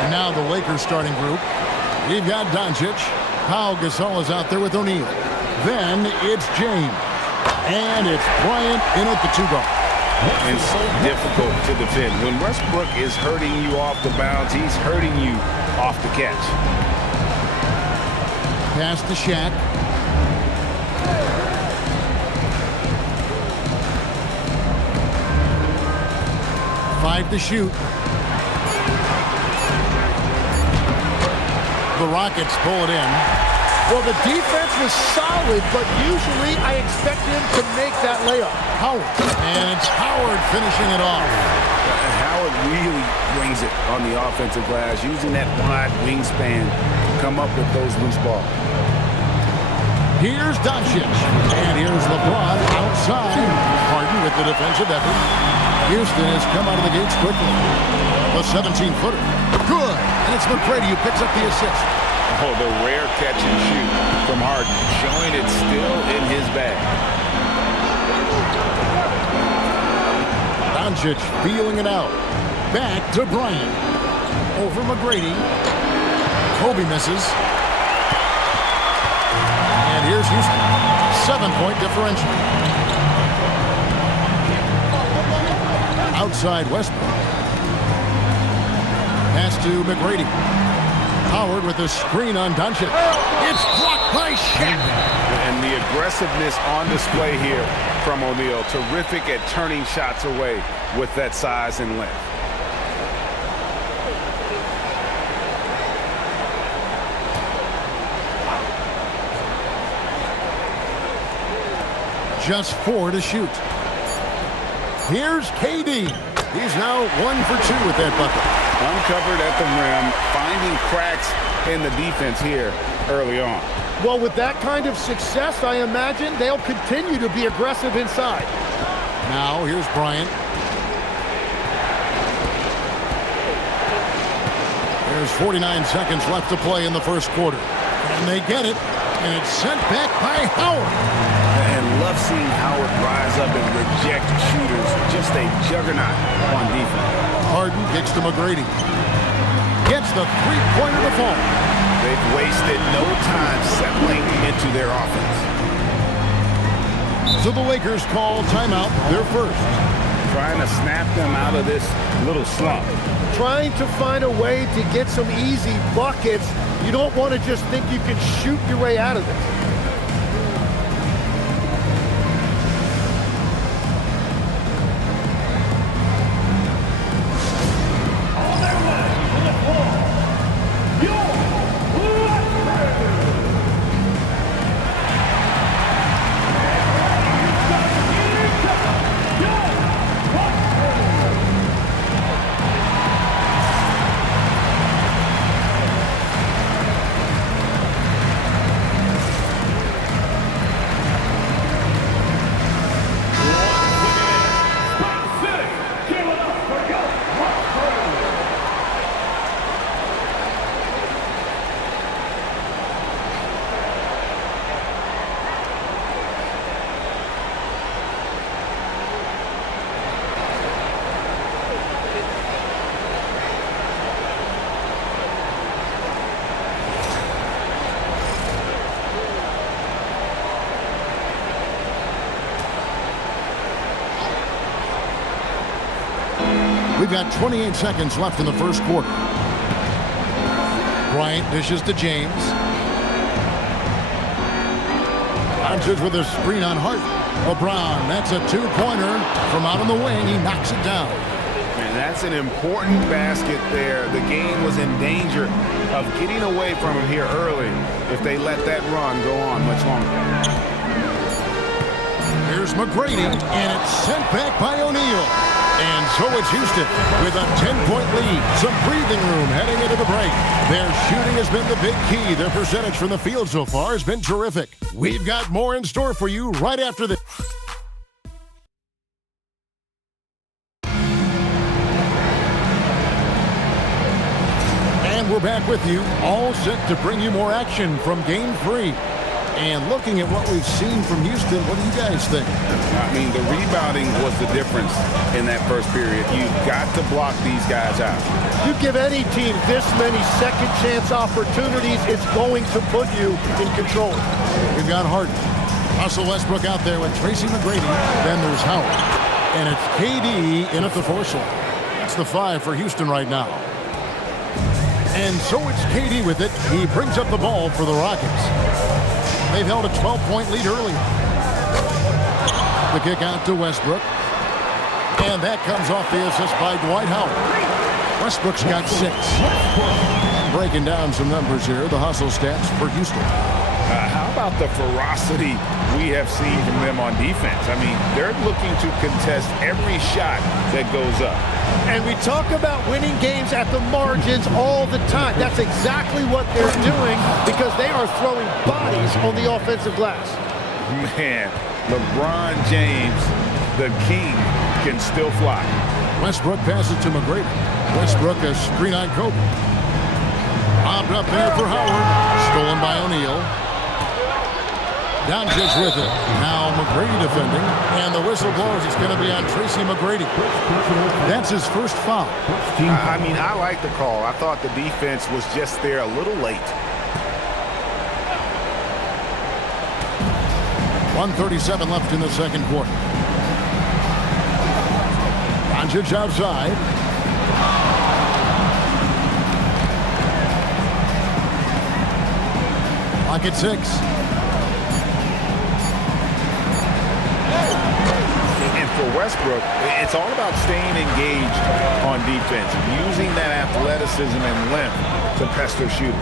And now the Lakers starting group. You've got Doncic. Pau Gasol is out there with O'Neal. Then it's James. And it's Bryant in at the 2-guard. And so difficult to defend. When Westbrook is hurting you off the bounce, he's hurting you off the catch. Pass to Shaq. Five to shoot. The Rockets pull it in. Well, the defense was solid, but usually I expect him to make that layup. Howard. And it's Howard finishing it off. Howard really brings it on the offensive glass, using that wide wingspan to come up with those loose balls. Here's Doncic. And here's LeBron outside. Harden with the defensive effort. Houston has come out of the gates quickly. The 17-footer. Good. And it's McGrady who picks up the assist. Oh, the rare catch and shoot from Harden, showing it's still in his bag. Doncic feeling it out. Back to Bryant. Over McGrady. Kobe misses. And here's Houston. 7-point differential. Outside Westbrook. Pass to McGrady. Howard with a screen on Doncic. It's blocked by Shaq. And the aggressiveness on display here from O'Neal. Terrific at turning shots away with that size and length. Just 4 to shoot. Here's KD. He's now 1 for 2 with that bucket. Uncovered at the rim, finding cracks in the defense here early on. Well, with that kind of success, I imagine they'll continue to be aggressive inside. Now, here's Bryant. There's 49 seconds left to play in the first quarter. And they get it, and it's sent back by Howard. And love seeing Howard rise up and reject shooters. Just a juggernaut on defense. Harden kicks to McGrady. Gets the three-pointer to fall. They've wasted no time settling into their offense. So the Lakers call timeout, their first. Trying to snap them out of this little slump. Trying to find a way to get some easy buckets. You don't want to just think you can shoot your way out of this. We've got 28 seconds left in the first quarter. Bryant dishes to James. Doncic with a screen on Harden. LeBron, that's a two-pointer from out on the wing. He knocks it down. And that's an important basket there. The game was in danger of getting away from him here early if they let that run go on much longer. Here's McGrady, and it's sent back by O'Neal. And so it's Houston with a 10-point lead. Some breathing room heading into the break. Their shooting has been the big key. Their percentage from the field so far has been terrific. We've got more in store for you right after this. And we're back with you, all set to bring you more action from Game 3. And looking at what we've seen from Houston, what do you guys think? I mean, the rebounding was the difference in that first period. You've got to block these guys out. You give any team this many second chance opportunities, it's going to put you in control. We've got Harden. Russell Westbrook out there with Tracy McGrady. Then there's Howard. And it's KD in at the 4 slot. That's the 5 for Houston right now. And so it's KD with it. He brings up the ball for the Rockets. They've held a 12-point lead earlier. The kick out to Westbrook. And that comes off the assist by Dwight Howard. Westbrook's got 6. Breaking down some numbers here, the hustle stats for Houston. How about the ferocity we have seen from them on defense? I mean, they're looking to contest every shot that goes up. And we talk about winning games at the margins all the time. That's exactly what they're doing because they are throwing bodies on the offensive glass. Man, LeBron James, the king, can still fly. Westbrook passes to McGrady. Westbrook a screen on Kobe. Bobbed up there for Howard. Stolen by O'Neal. Doncic with it. Now McGrady defending. And the whistle blows. It's going to be on Tracy McGrady. That's his first foul. I mean, I like the call. I thought the defense was just there a little late. 1:37 left in the second quarter. Doncic outside. Clock at 6. For Westbrook, it's all about staying engaged on defense, using that athleticism and length to pester shooter.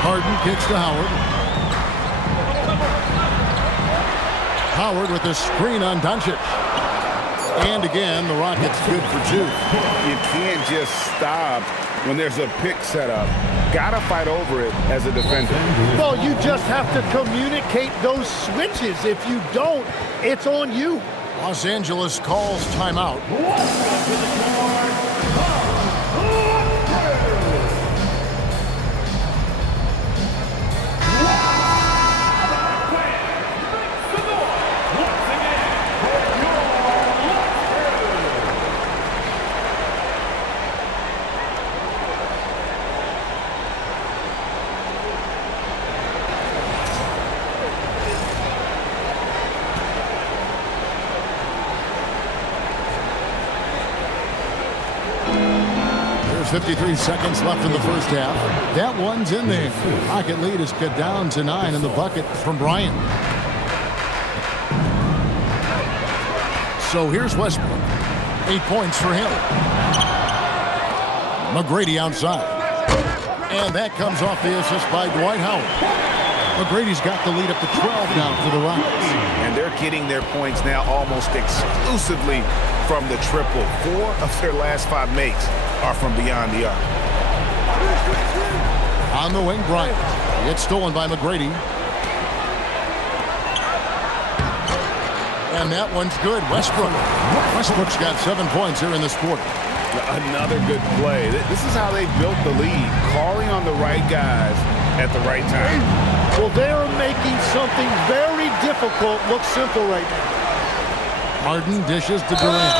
Harden kicks to Howard. Howard with a screen on Doncic. And again, the Rockets good for 2. You can't just stop when there's a pick set up. Gotta fight over it as a defender. Well, you just have to communicate those switches. If you don't, it's on you. Los Angeles calls timeout. There's 53 seconds left in the first half. That one's in there. Rocket lead is cut down to 9 in the bucket from Bryant. So here's Westbrook. 8 points for him. McGrady outside. And that comes off the assist by Dwight Howard. McGrady's got the lead up to 12 now for the Rockets. And they're getting their points now almost exclusively from the triple. 4 of their last 5 makes are from beyond the arc. On the wing, Bryant. It's stolen by McGrady. And that one's good. Westbrook. Westbrook's got 7 points here in this quarter. Another good play. This is how they built the lead, calling on the right guys at the right time. Well, they're making something very difficult look simple right now. Harden dishes to Durant.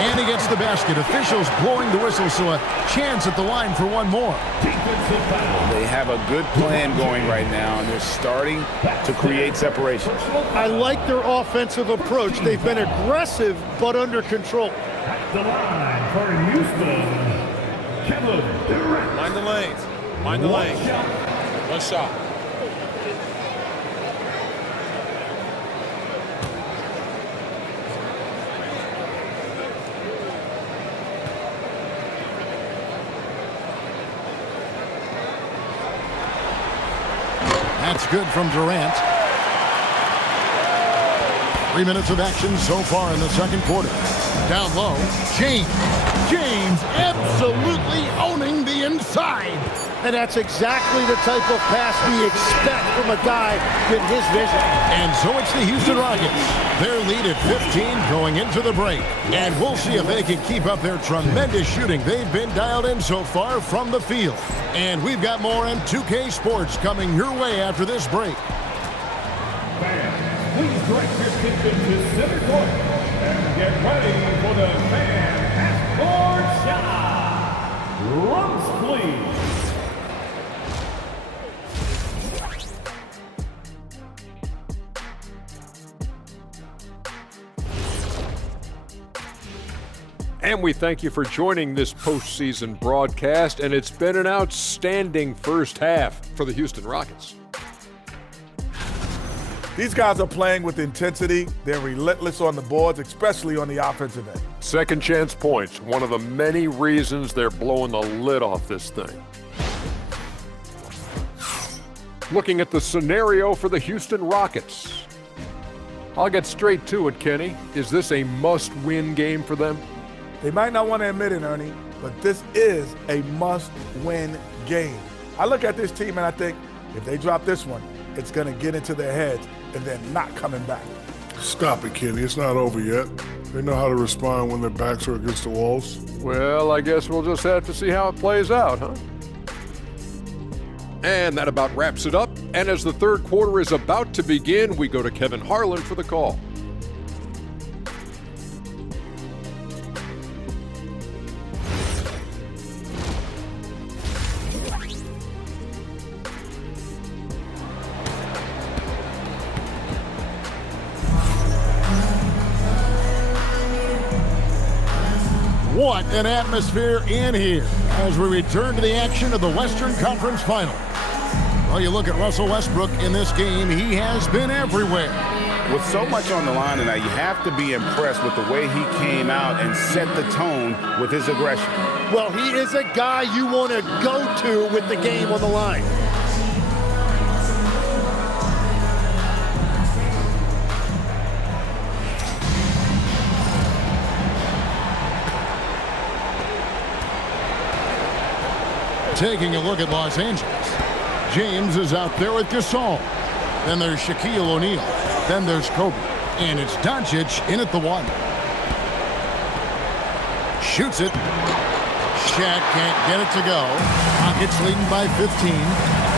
And he gets the basket. Officials blowing the whistle, so a chance at the line for one more. They have a good plan going right now, and they're starting to create separation. I like their offensive approach. They've been aggressive, but under control. At the line for Houston, Kevin Durant. Mind the lanes. Mind the lanes. One shot. That's good from Durant. 3 minutes of action so far in the second quarter. Down low, James. James absolutely owning the inside. And that's exactly the type of pass we expect from a guy with his vision. And so it's the Houston Rockets. Their lead at 15 going into the break. And we'll see if they can keep up their tremendous shooting they've been dialed in so far from the field. And we've got more on 2K Sports coming your way after this break. Fans, please direct your attention to center court and get ready for the fan half-court shot. Drums, please. And we thank you for joining this postseason broadcast, and it's been an outstanding first half for the Houston Rockets. These guys are playing with intensity. They're relentless on the boards, especially on the offensive end. Second chance points, one of the many reasons they're blowing the lid off this thing. Looking at the scenario for the Houston Rockets. I'll get straight to it, Kenny. Is this a must-win game for them? They might not want to admit it, Ernie, but this is a must-win game. I look at this team and I think if they drop this one, it's going to get into their heads and they're not coming back. Stop it, Kenny. It's not over yet. They know how to respond when their backs are against the walls. Well, I guess we'll just have to see how it plays out, huh? And that about wraps it up. And as the third quarter is about to begin, we go to Kevin Harlan for the call. What an atmosphere in here as we return to the action of the Western Conference Final. Well, you look at Russell Westbrook in this game, he has been everywhere. With so much on the line tonight, you have to be impressed with the way he came out and set the tone with his aggression. Well, he is a guy you want to go to with the game on the line. Taking a look at Los Angeles. James is out there with Gasol. Then there's Shaquille O'Neal. Then there's Kobe. And it's Doncic in at the one. Shoots it. Shaq can't get it to go. Rockets leading by 15.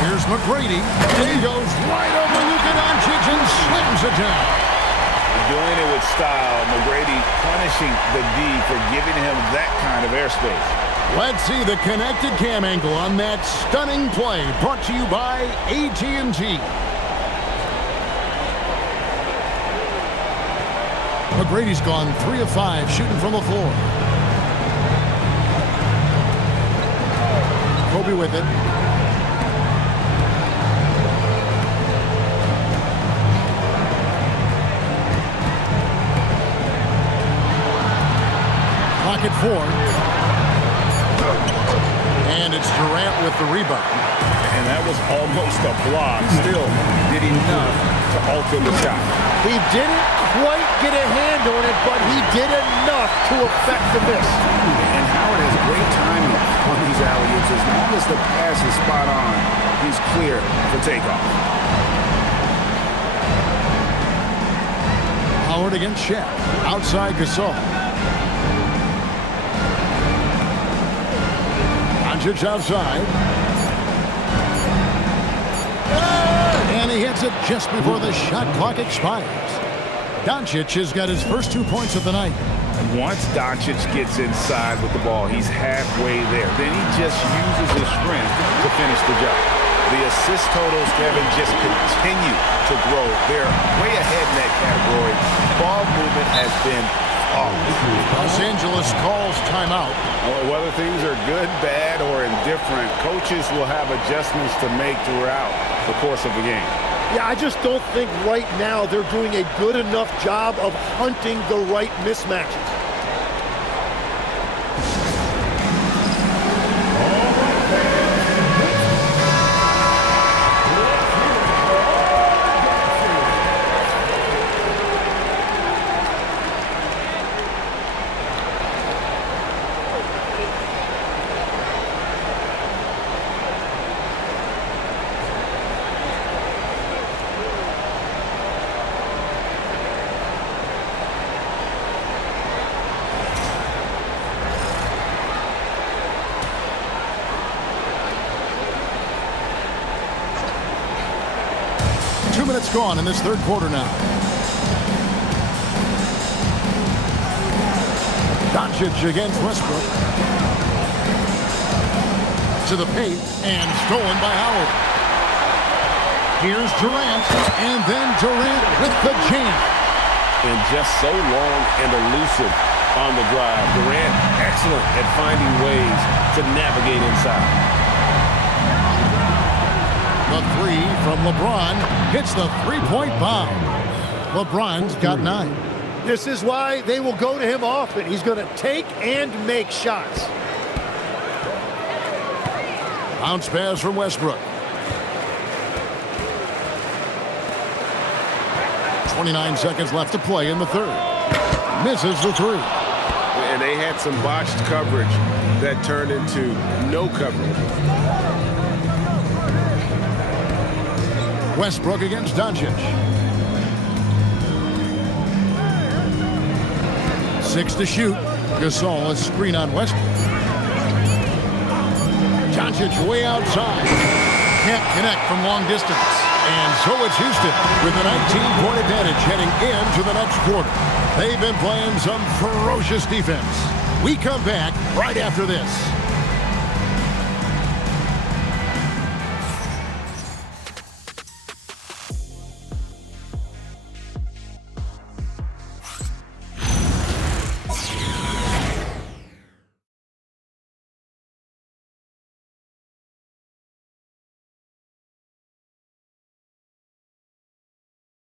Here's McGrady. He goes right over Luka Doncic and slams it down. Doing it with style, McGrady punishing the D for giving him that kind of airspace. Let's see the connected cam angle on that stunning play, brought to you by AT&T. McGrady's gone 3 of 5 shooting from the floor. Kobe with it. Clock at 4. And it's Durant with the rebound. And that was almost a block. Still did enough to alter the shot. He didn't quite get a hand on it, but he did enough to affect the miss. And Howard has great timing on these alley-oops. As long as the pass is spot on, he's clear for takeoff. Howard against Shaq. Outside Gasol. Doncic outside. And he hits it just before the shot clock expires. Doncic has got his first 2 points of the night. Once Doncic gets inside with the ball, he's halfway there. Then he just uses his strength to finish the job. The assist totals, Kevin, just continue to grow. They're way ahead in that category. Ball movement has been flawless. Los Angeles calls timeout. Whether things are good, bad, or indifferent, coaches will have adjustments to make throughout the course of the game. Yeah, I just don't think right now they're doing a good enough job of hunting the right mismatches. minutes gone in this third quarter now. Doncic against Westbrook. To the paint and stolen by Howard. Here's Durant, and then Durant with the jam. And just so long and elusive on the drive. Durant, excellent at finding ways to navigate inside. The three from LeBron hits the three-point bomb. LeBron's got 9. This is why they will go to him often. He's going to take and make shots. Bounce pass from Westbrook. 29 seconds left to play in the third. Misses the three. And they had some botched coverage that turned into no coverage. Westbrook against Doncic. 6 to shoot. Gasol, a screen on Westbrook. Doncic way outside. Can't connect from long distance. And so it's Houston with a 19-point advantage heading into the next quarter. They've been playing some ferocious defense. We come back right after this.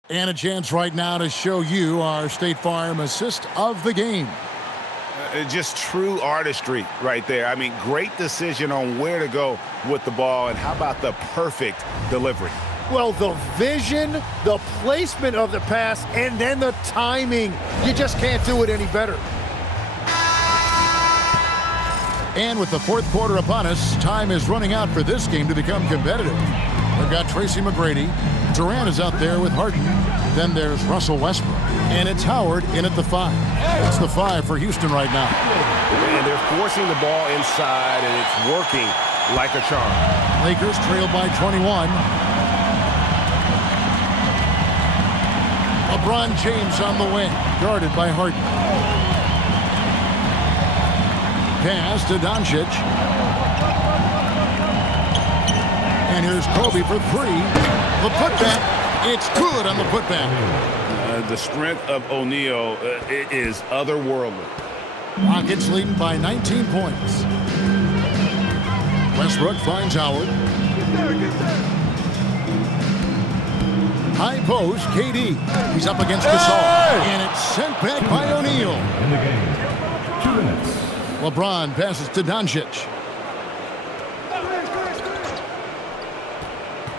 And a chance right now to show you our State Farm assist of the game. Just true artistry right there. I mean, great decision on where to go with the ball, and how about the perfect delivery? Well, the vision, the placement of the pass, and then the timing. You just can't do it any better. And with the fourth quarter upon us, time is running out for this game to become competitive. We've got Tracy McGrady. Durant is out there with Harden. Then there's Russell Westbrook. And it's Howard in at the 5. It's the 5 for Houston right now. And they're forcing the ball inside, and it's working like a charm. Lakers trail by 21. LeBron James on the wing, guarded by Harden. Pass to Doncic. And here's Kobe for 3. The putback, it's good on the putback. The strength of O'Neal is otherworldly. Rockets leading by 19 points. Westbrook finds Howard. High post, KD. He's up against Gasol. And it's sent back by O'Neal. In the game, 2 minutes. LeBron passes to Doncic.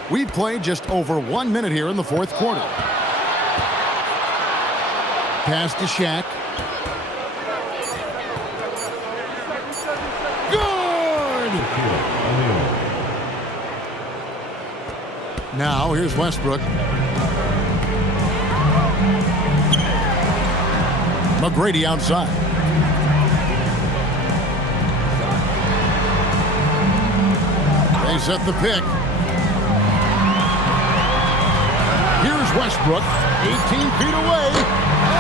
We've played just over 1 minute here in the fourth quarter. Pass to Shaq. Good! Now here's Westbrook. McGrady outside. They set the pick. Here's Westbrook, 18 feet away.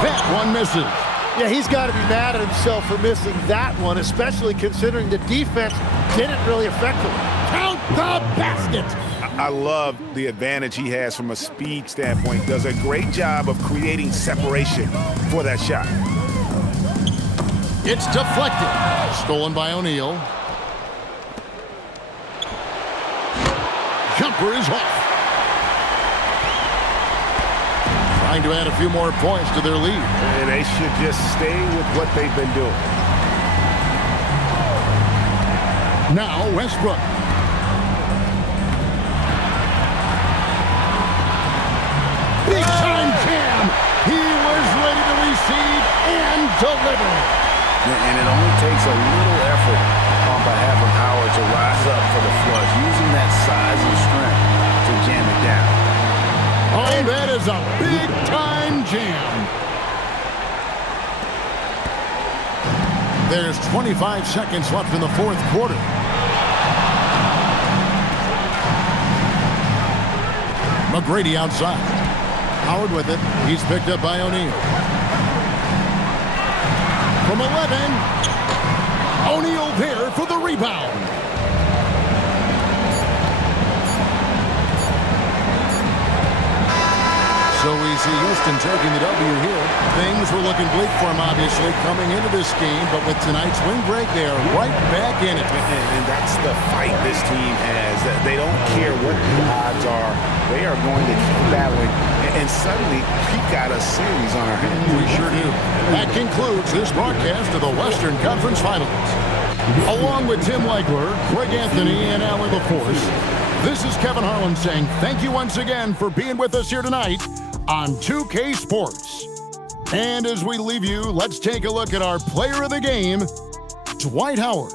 That one misses. Yeah, he's got to be mad at himself for missing that one, especially considering the defense didn't really affect him. Count the basket. I love the advantage he has from a speed standpoint. Does a great job of creating separation for that shot. It's deflected. Stolen by O'Neal. Jumper is off. Trying to add a few more points to their lead. And they should just stay with what they've been doing. Now Westbrook. Big time jam. He was ready to receive and deliver. And it only takes a little effort on behalf of Howard to rise up for the flush, using that size and strength to jam it down. Oh, that is a big-time jam. There's 25 seconds left in the fourth quarter. McGrady outside. Howard with it. He's picked up by O'Neal. From 11, O'Neal there for the rebound. So we see Houston taking the W here. Things were looking bleak for him, obviously, coming into this game, but with tonight's win break, they are right back in it. And that's the fight this team has. They don't care what the odds are. They are going to keep battling. And suddenly, we got a series on our hands. We sure do. That concludes this broadcast of the Western Conference Finals. Along with Tim Legler, Greg Anthony, and Alan LaForce, this is Kevin Harlan saying thank you once again for being with us here tonight on 2K Sports. And as we leave you, let's take a look at our player of the game, Dwight Howard.